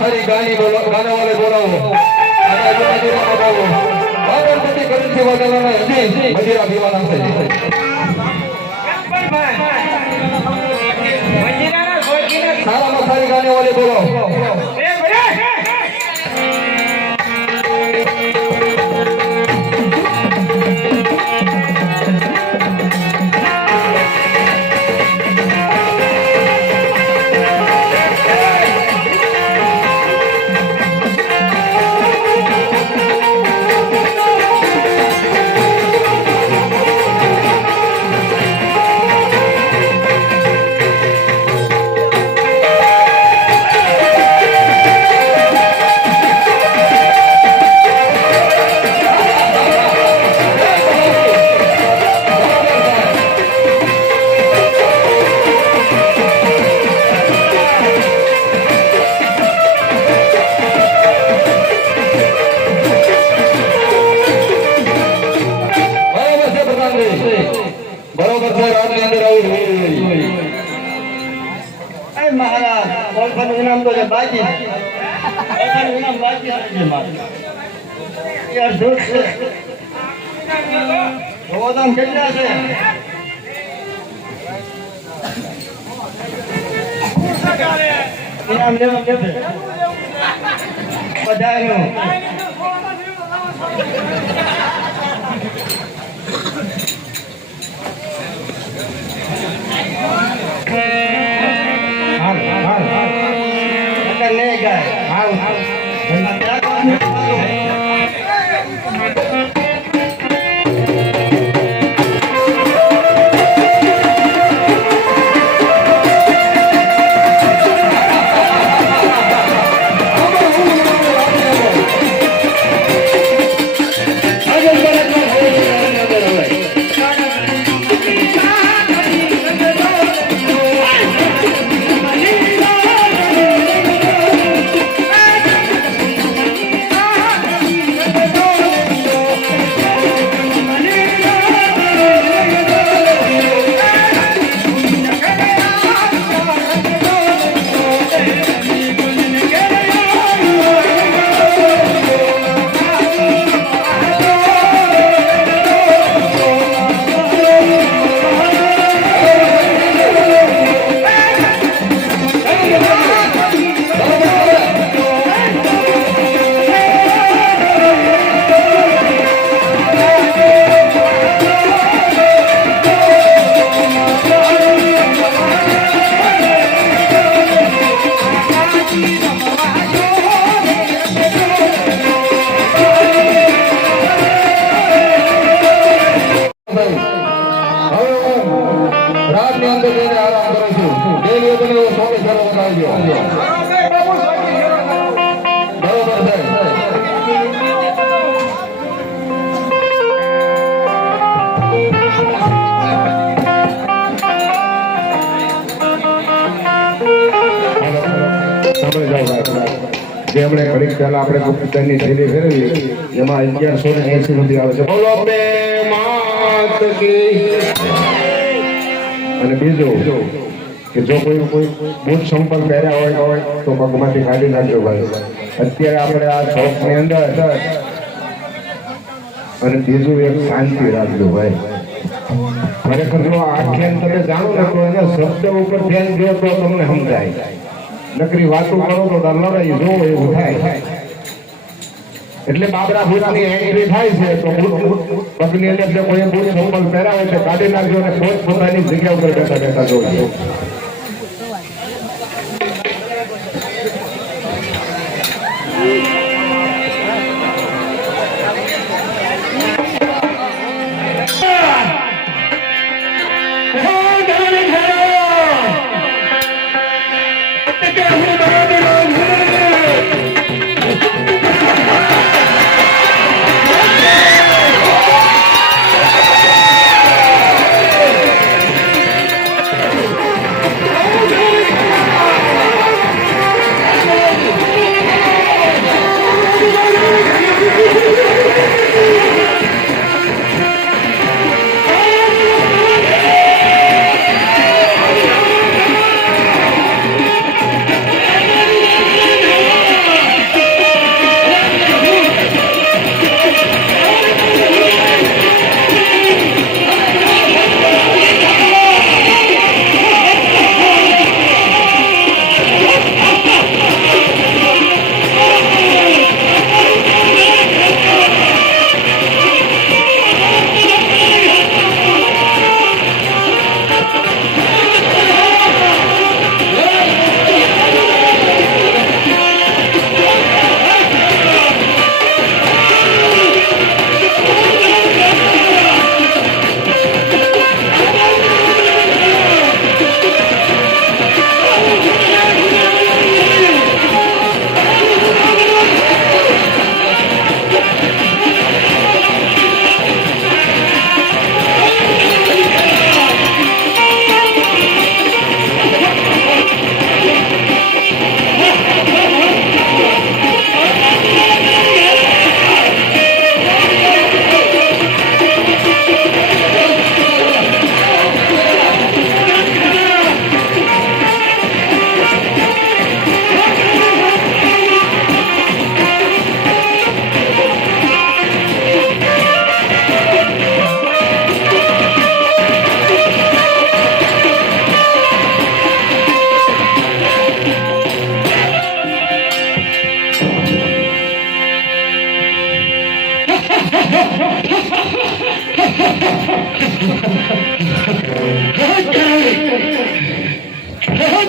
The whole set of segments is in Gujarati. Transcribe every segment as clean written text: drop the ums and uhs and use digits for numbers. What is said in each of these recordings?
सारी गाने वाले बोलाओ बाबरपति करंसी वादळाला मदिरा पीवाना છે सारा सारी गाने वाले बोलो बरोबर सर आपने अंदर आओ ए महाराज कौन सा नाम तो बाजी ऐसा नाम बाजी है महाराज यार दोस्त वो दाम कितना है इनाम ले बधाई हो જે આપણે ઘડીક પહેલા આપણે ગુપ્તની થેલી ફેરવી એમાં 1180 રૂપિયા આવે છે બોલો બે માત કી અને બીજું કે જો કોઈ બુટ સંપર્ક પહેર્યા હોય તો પગમાંથી કાઢી નાખજો ભાઈ અત્યારે આપણે આ શોપની અંદર અને બીજું એક શાંતિ રાખજો ભાઈ ખરેખર જો આખ્યાન તમે જાણો ને તો એના શબ્દ ઉપર ધ્યાન દો તો તમને સમજાય નકરી વાતો કરો તો લડાઈ જો એવું થાય એટલે બાબરા ભૂરાની એન્ટ્રી થાય છે તો પગની અંદર જો કોઈ બુટ સંપલ પહેરાવે છે કાઢી નાખજો અને પોતાની જગ્યા ઉપર બેઠા બેઠા જોજો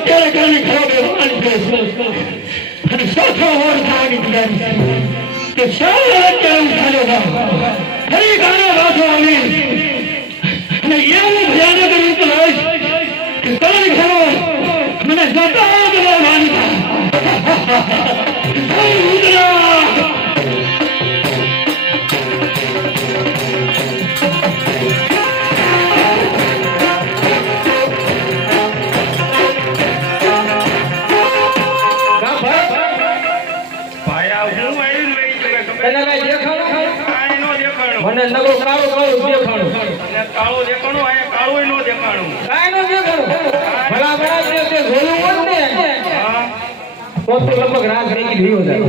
અત્યારે કાલે ખરાબ રહેવાની છે અને ચોથો વોર થવાની તૈયારી છે કે શાળા અત્યારે ઉઠાડ્યો ભાવ ફરી ગાળો વાંચો આવી અને એવું ભયાનક રૂપ લઈશ કે કોણ ઘરો મને જતા જવા માનતા મને નગો કાળો કાળો દેખાણું કાળો દેખાણું અહીંયા કાળો નો દેખાણું કાઈ નો દેખાણું ભલા ભલા તે જોયું હોત ને તો લગભગ રાત રહી ગયો જાય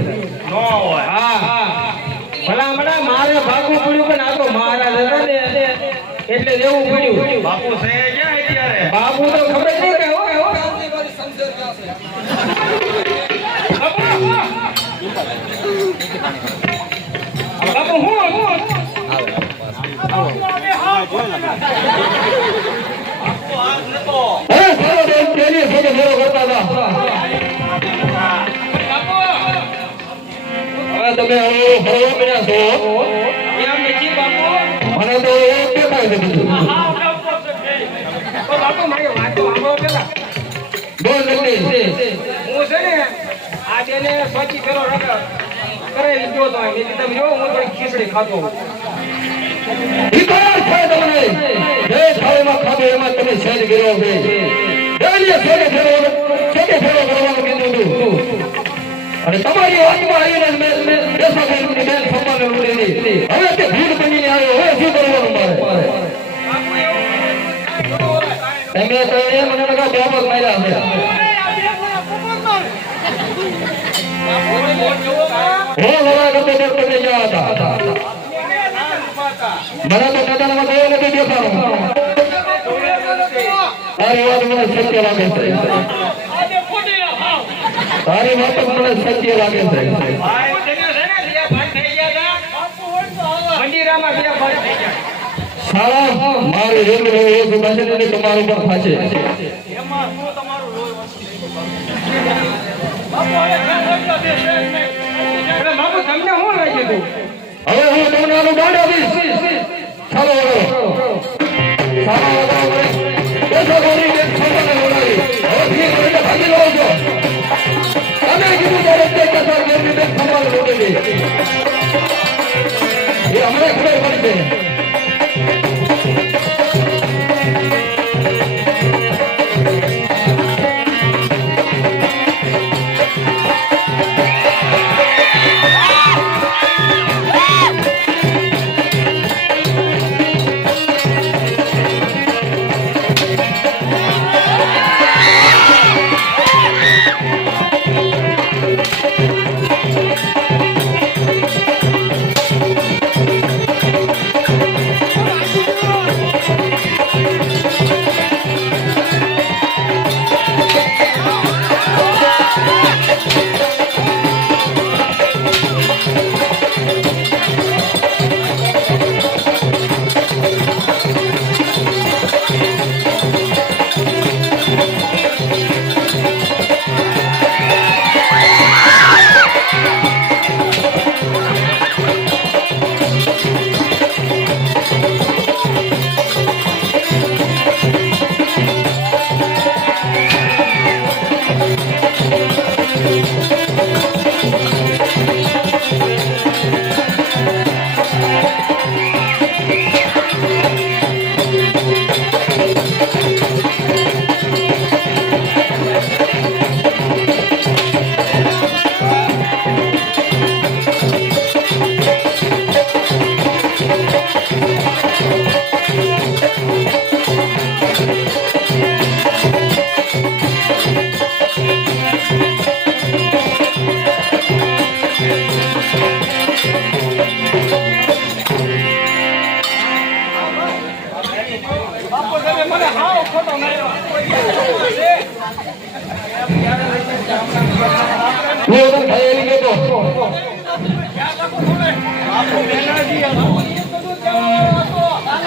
નો હોય હા ભલા ભલા મારે ભાગવું પડ્યું કે ના તો મહારાજ હતા ને એટલે દેવું પડ્યું બાપુ છે ક્યાં અત્યારે બાપુ તો ખબર નહીં કે બાપુ હું તમે હળવો મળ્યા છો મને તો એવું દેખાય છે બધું બાપુ મારી વાત તો સાંભળો પેલા બોલ નથી હું છે ને આ બેને સ્વચ્છ ફેરો કરેલી ગયો તો તમે જો હું થોડી ખીચડી ખાતો વિકાર છે તમને જે થાળીમાં ખાધું એમાં તમે સેજ કર્યો છે ડેલીએ સેજ ફેરો કરવાનું કીધું હતું અને તમારી વાતમાં આવીને મેં દેશા બેનની બેન સન્માન લીધી હવે તે ભીડ બનીને આવ્યો હવે શું કરવાનું મારે તમે તો એ મને લગા જવાબ માર્યા છે હું લડા કરતો તમે ગયા હતા મને તો કદામાં ગયો નથી દેખાડો તારી વાત મને સત્ય લાગે છે તારી વાત મને સત્ય લાગે છે મંદિરામાં બે ભાઈ થઈ ગયા સારા મારું રેલ એક બચને તમારું પર થાશે એમાં શું તમારું રોલ બાપુ તમને શું લાગ્યું હતું હવે હું તમને આનું દાંડ આપીશ ચાલો સારા દેશો ગોરી કે છોકરાને બોલાવી હવે ફીર કરીને ભાગી લો છો તમે કીધું ત્યારે તે કસર ગોરી કે સંભાળ બોલેલી એ અમને ખબર પડી છે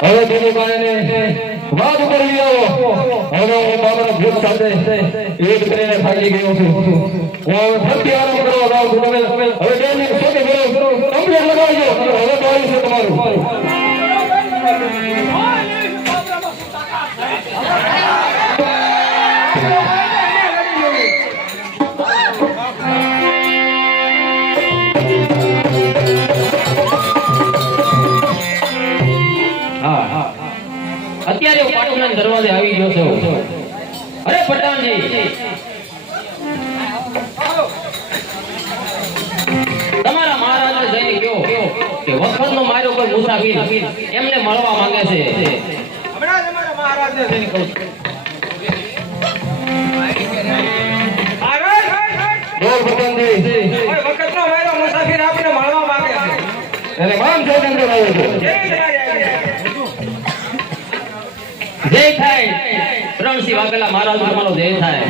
હવે બીજું કાંઈ નહીં. વાત ઉપર લઈ આવો. હવે હું બાબાના ભૂત સાથે યુદ્ધ કરીને થાકી ગયો છું. હું હવે ફરતી આરામ કરવા જાઉં છું. તમે હવે ડેલી સોટી કરો કમ્પ્લેટ લગાવજો. હવે તો આવ્યું છે તમારું. અત્યારે હું પાટણના દરવાજે આવી ગયો છું. અરે પઠાણજી, તમારા મહારાજને જઈને કહો કે વખતનો માર્યો કોઈ મુસાફિર એમને મળવા માંગે છે. હમણાં જ અમારા મહારાજને જઈને કહું છું. બોલ ભગવાનજી. કોઈ વખતનો માર્યો મુસાફિર આપણે મળવા માંગે છે. એને માન જોઈને આવ્યો છું. જય જલારામ. જય થાય રણસિંહ વાઘેલા મહારાજ તમારો જય થાય.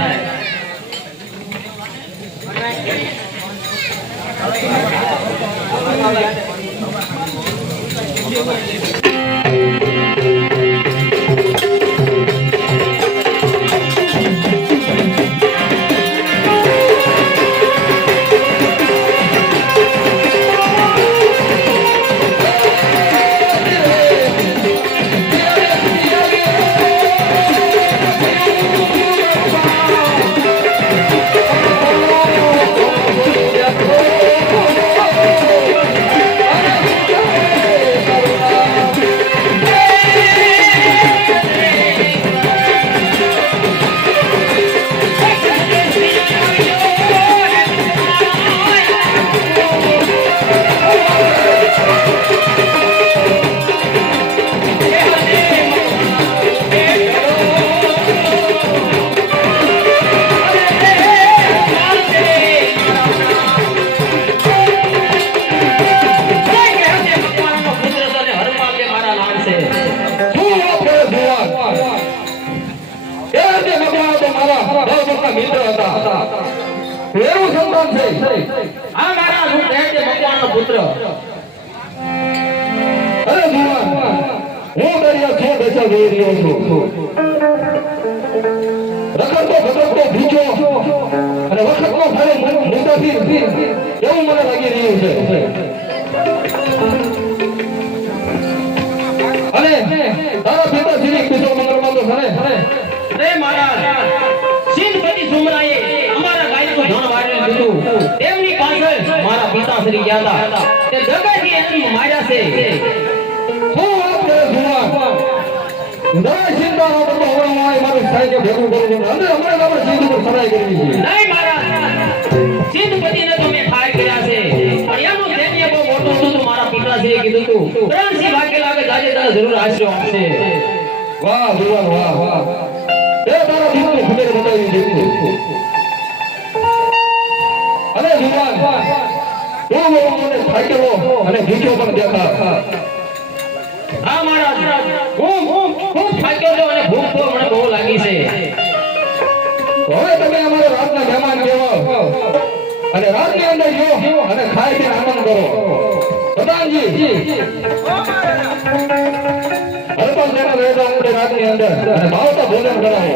મિત્ર હતા. એવું સંતાન છે. આ મારા હું દહેજે ભગવાનનો પુત્ર. અરે જુવાન, હું દરિયા છો દશા જોઈ રહ્યો છું. રખડતો ભટકતો ભૂખ્યો અને વખતનો થયો મુસાફિર એવું મને લાગી રહ્યું છે. અને તારા પિતાશ્રી કુશળ મંગળમાં તો ખરે. રે મહારાજ, સિંધપતિ સુમરાએ અમારા ગાયનું ધન વાળેલું હતું. તેમની પાછળ મારા પિતાશ્રી ગયા હતા. તે જગાથી એમને માર્યા છે. શું વાત કરે જુવાન? દરેક ચિંતા નો કરતો હવે હું આ મારું સાહિત્ય ભેગું કરું છું. અને હમણાં આપણે સિંધ ઉપર સરાઈ કરવી છે. નહીં મહારાજ, સિંધપતિને તો મેં ઠાર કર્યા છે. પણ એમનું સૈન્ય બહુ મોટું હતું તો મારા પિતાશ્રીએ કીધું હતું રણસિંહ વાઘેલા આગળ જાજે તને જરૂર આશરો આપશે. વાહ જુવાન, વાહ વાહ. એ તારા દીકરો ખબર બતાવી દીધું. અને જુવાન, તું મને થાકેલો અને ભૂખ્યો પણ દેખા. હા મહારાજ, હું ખૂબ થાક્યો છું અને ભૂખ તો મને બહુ લાગી છે. હવે તમે અમારા રાતના મહેમાન કહેવાઓ અને રાતની અંદર જો અને ખાઈ પીને આનંદ કરો. પ્રધાનજી, અલ્પા સેના રહેતા આપણે રાતની અંદર અને ભાવતા ભોજન કરાવો.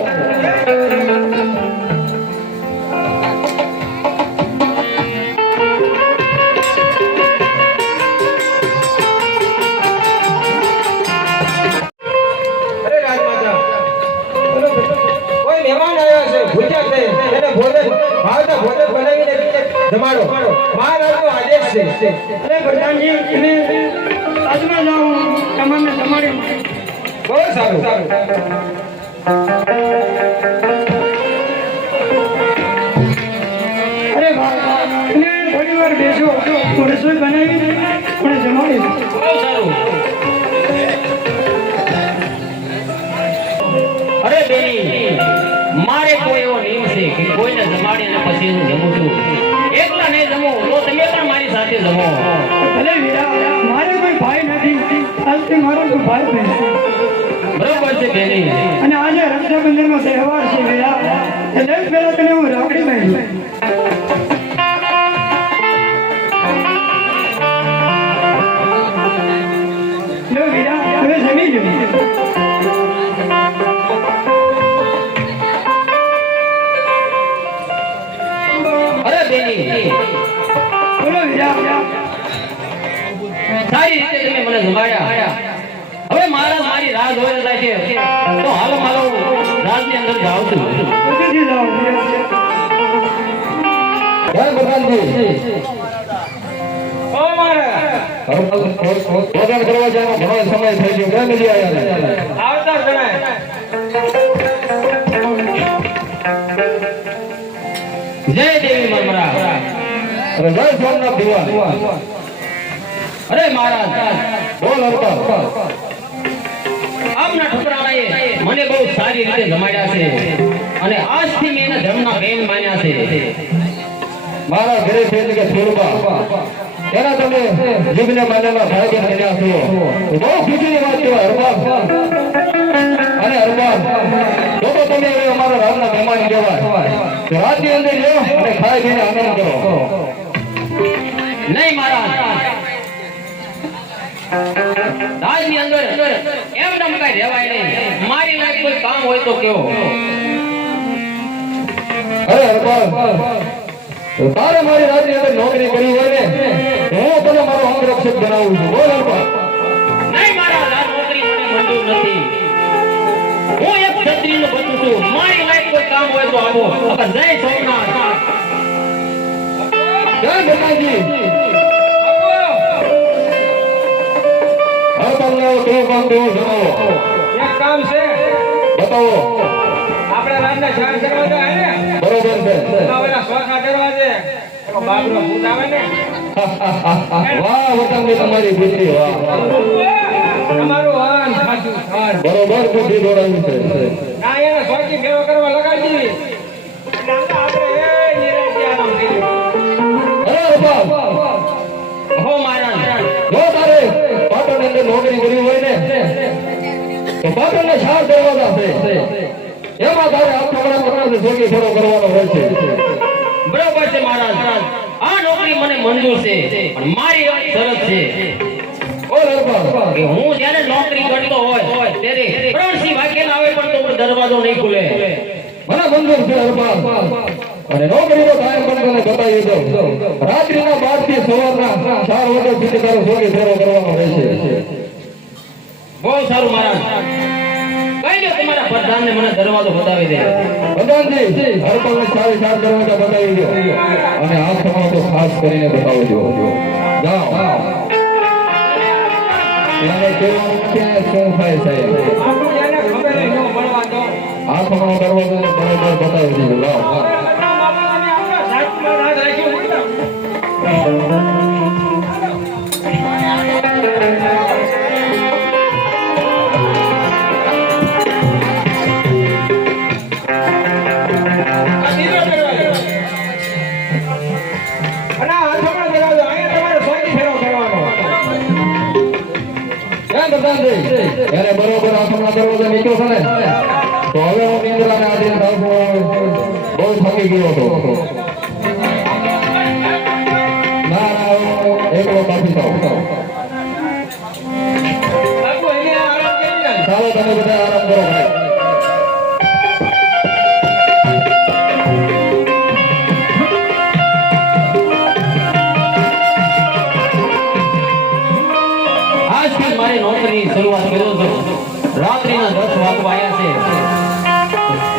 અરે રાજમાતા, કોઈ મહેમાન આવ્યા છે, ભૂખ્યા છે, એને ભોજન ભાવતા ભોજન બનાવીને જમાડો. મહારાજનો આદેશ છે. અરે પ્રધાનજી, તમે રાજમાં જાઓ, તમને જમાડી. બહુ સારું. અરે વાહ, તમે થોડી વાર બેસો, હું રસોઈ બનાવી મને જમાડી. બહુ સારું. અરે બેની, મારે કોઈ એવો નિયમ છે કે કોઈને જમાડીને પછી હું જમું છું. એકલા નહીં જમું તો તમે પણ મારી સાથે જમો. ભલે વીરા, મારે કોઈ ભાઈ નથી. આજથી મારો કોઈ ભાઈ નથી. બરોબર છે બેની. અને આજે રક્ષાબંધનનો તહેવાર છે વીરા. એટલે જ પહેલા તને હું રાખડી બાંધું. લો વીરા, હવે જમી લો. સારી રીતે તમે મને જમાડ્યા. હવે મારા મારી રાહ જોઈ રહ્યા છે, તો હાલો મારો રાજની અંદર જાઉં છું. જય પ્રધાનજી. ઓ મારા ભોજન કરવા જવાનો ઘણો સમય થઈ ગયો. કેમ નથી આવ્યા? આવતા જણાય. જય દેવી મરમરા. અરે જય સોમનાથ દીવા. અરે મહારાજ, બોલ અવતાર. આપના ઠકરાણાએ મને બહુ સારી રીતે જમાડ્યા છે અને આજથી મેં એના ધર્મના બેન માન્યા છે. મારા ઘરે છે કે સુરબા એના તમે જીભને માનેલા ભાઈ બહેન બન્યા છો. બહુ ખુશીની વાત કહેવાય અરબાબ. અને અરબાબ તો તમે હવે અમારા રાજના મહેમાન કહેવાય. રાજની અંદર લ્યો અને ખાઈ પીને આનંદ કરો. નહીં મહારાજ, રાજની અંદર એમ નમ કઈ રહેવાય નહીં. મારી લાયક કોઈ કામ હોય તો કયો. અરે અરબાબ, તારે મારી રાજની અંદર નોકરી કરી હોય ને હું તને મારો અંગરક્ષક બનાવું છું. બોલ અરબાબ. નહીં મહારાજ, આ નોકરી મને મંજૂર નથી. હું એક ક્ષત્રિયનો બચ્ચું છું. મારી લાયક કોઈ કામ હોય તો આવો. જય સોમનાથ. જય ભગવાનજી. અરબાબને આવો કેવું કામ દેવું જણાવો. એક કામ છે, બતાવો. આપણા રાજના ચાર દરવાજા હે ને, બરોબર છે. એમાં ઓલા ચોથા દરવાજે એનો બાબરો ભૂત આવે ને, વાહ વતનની તમારી બુદ્ધિ. વાહ તમારું હરણ સાચું સ્થળ. બરોબર બુદ્ધિ દોડાવી છે. ના એને સ્વાચી ફેરો કરવા લગાડી દીધી. એટલે આપણે એ નિરાંતે આરામ થઈ ગયું. અરે અરબાબ, હો મહારાજ, જો તારે પાટણની અંદર નોકરી કરવી હોય ને તો પાટણના 4 દરવાજા છે. એમાં તારે આપણા પ્રકારે જોગી ફેરો કરવાનો હોય છે. બરોબર છે મહારાજ. આ નોકરી મને મંજૂર છે, પણ મારી એક શરત છે બોલ અરબાબ. કે હું જ્યારે નોકરી કરતો હોય ત્યારે 3 વાગ્યાના આવે પણ તો દરવાજો નહીં ખુલે. મને મંજૂર છે અરબાબ. અને નોકરીનો ટાઈમ પણ તને બતાવી દઉં. રાત્રિના 12 થી સવારના 4 વાગ્યા સુધી તારે જોગી ફેરો કરવાનો રહેશે. બહુ સારું મહારાજ. કઈ દે તમારા પ્રધાનને મને દરવાજો બતાવી દે. પ્રધાનજી, અરબાબને 4 દરવાજા બતાવી દો અને આંખમાં તો ખાસ કરીને બતાવજો. જાઓ. એને કેવું કે શું થાય સાહેબ? આપણું એને ખબર નહીં ન મળવા દો. આંખમાં દરવાજો બરોબર બતાવી દીધો. જાઓ. બાબાને આપણા સાચું હાથ રાખ્યો મિત્રો. આ ત્રીજો દરવાજો. અને આ હાથોડો દરવાજો. અહીંયા તમારે સ્વાચી ફેરો કરવાનો. ક્યાં પ્રધાનજી? એને બરોબર આંખમાં દરવાજો નીકળ્યો છે ને તો હવે હું નિંદ્રાને આધીન થાઉં છું. બહુ થાકી ગયો હતો. ના ના, હું એકલો કાપી થાઉં. બાપુ અહીંયા આરામ કરી લે. ચાલો તમે બધા આરામ કરો ભાઈ. આજથી મારી નોકરીની શરૂઆત કરું છું. રાત્રિના 10 વાગવા આવ્યા છે.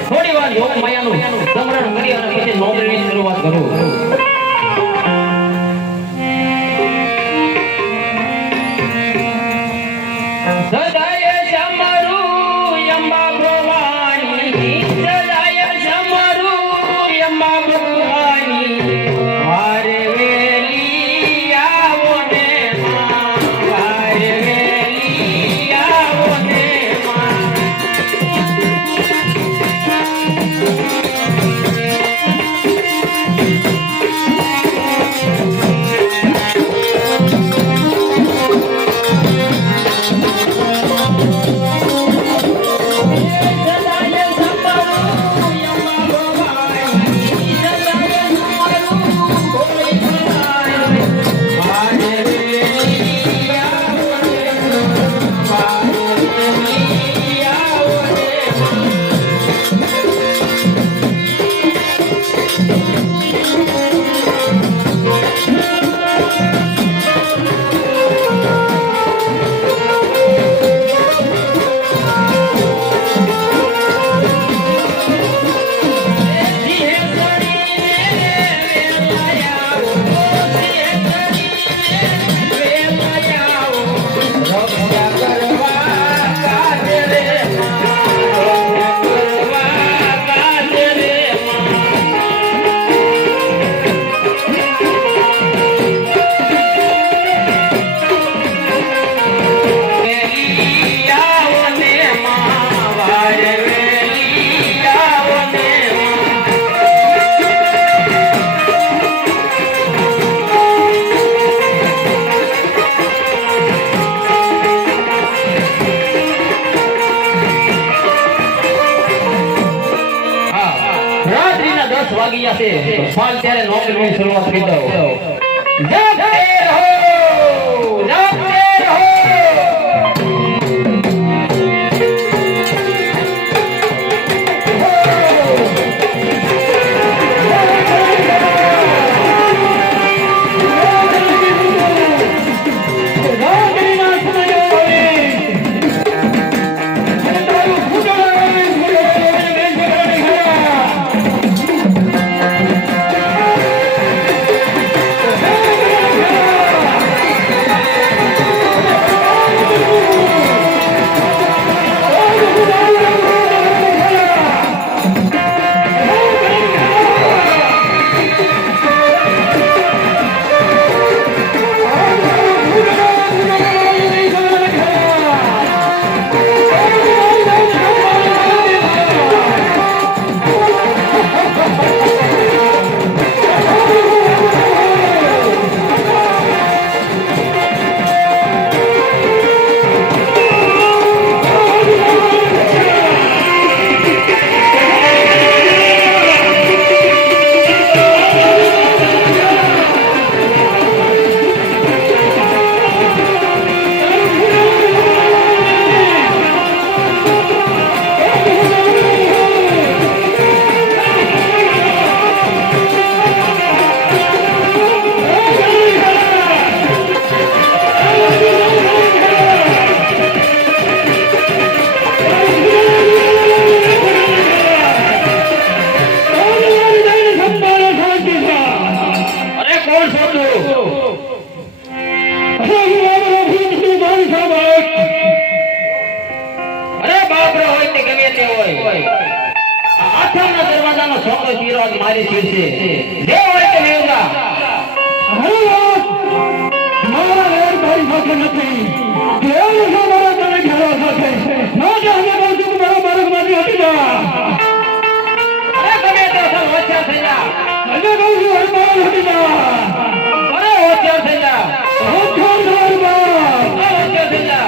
થોડી વાર યોગ માયાનું સમરણ કરી અને પછી નોકરીની શરૂઆત કરું. સદાય સમરું અંબા ભવાની, સદાય સમરું અંબા ભવાની, વારે વેલી આવો ને માં, વારે વેલી આવો ને માં. લાગી જશે તો સાલ ત્યારે નોકરીની શરૂઆત કરી દો. જપતે રહો, જપતે રહો. મારી શીરશે જે હોય તે લેવડા. મારા વેર તારી સાથે નથી. દેવ છે મારા તને ઘેરા સાથે. ના જાણે બાજુ મારા માર્ગમાંથી હટી જા. અરે ગમે તે અસલ હોશિયાર થઈ જા. અને કહું છું હરબાર હટી જા. અરે હોશિયાર થઈ જા. હોશિયાર થા હરબાર. હોશિયાર થઈ જા.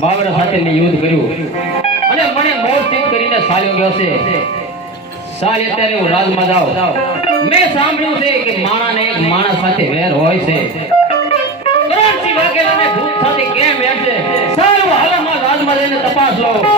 બાબર સાથે મેં યુદ્ધ કર્યું અને મને મોરચિત કરીને સાલ્યો ગયો છે. સાલ અત્યારે હું રાજમાં જાઉં. મેં સાંભળ્યું છે કે માણાને એક માણસ સાથે વેર હોય છે. કરણસિંહ વાઘેલાને ભૂત સાથે કેમ વેર છે? સારું હાલમાં રાજમાં જઈને તપાસ લો.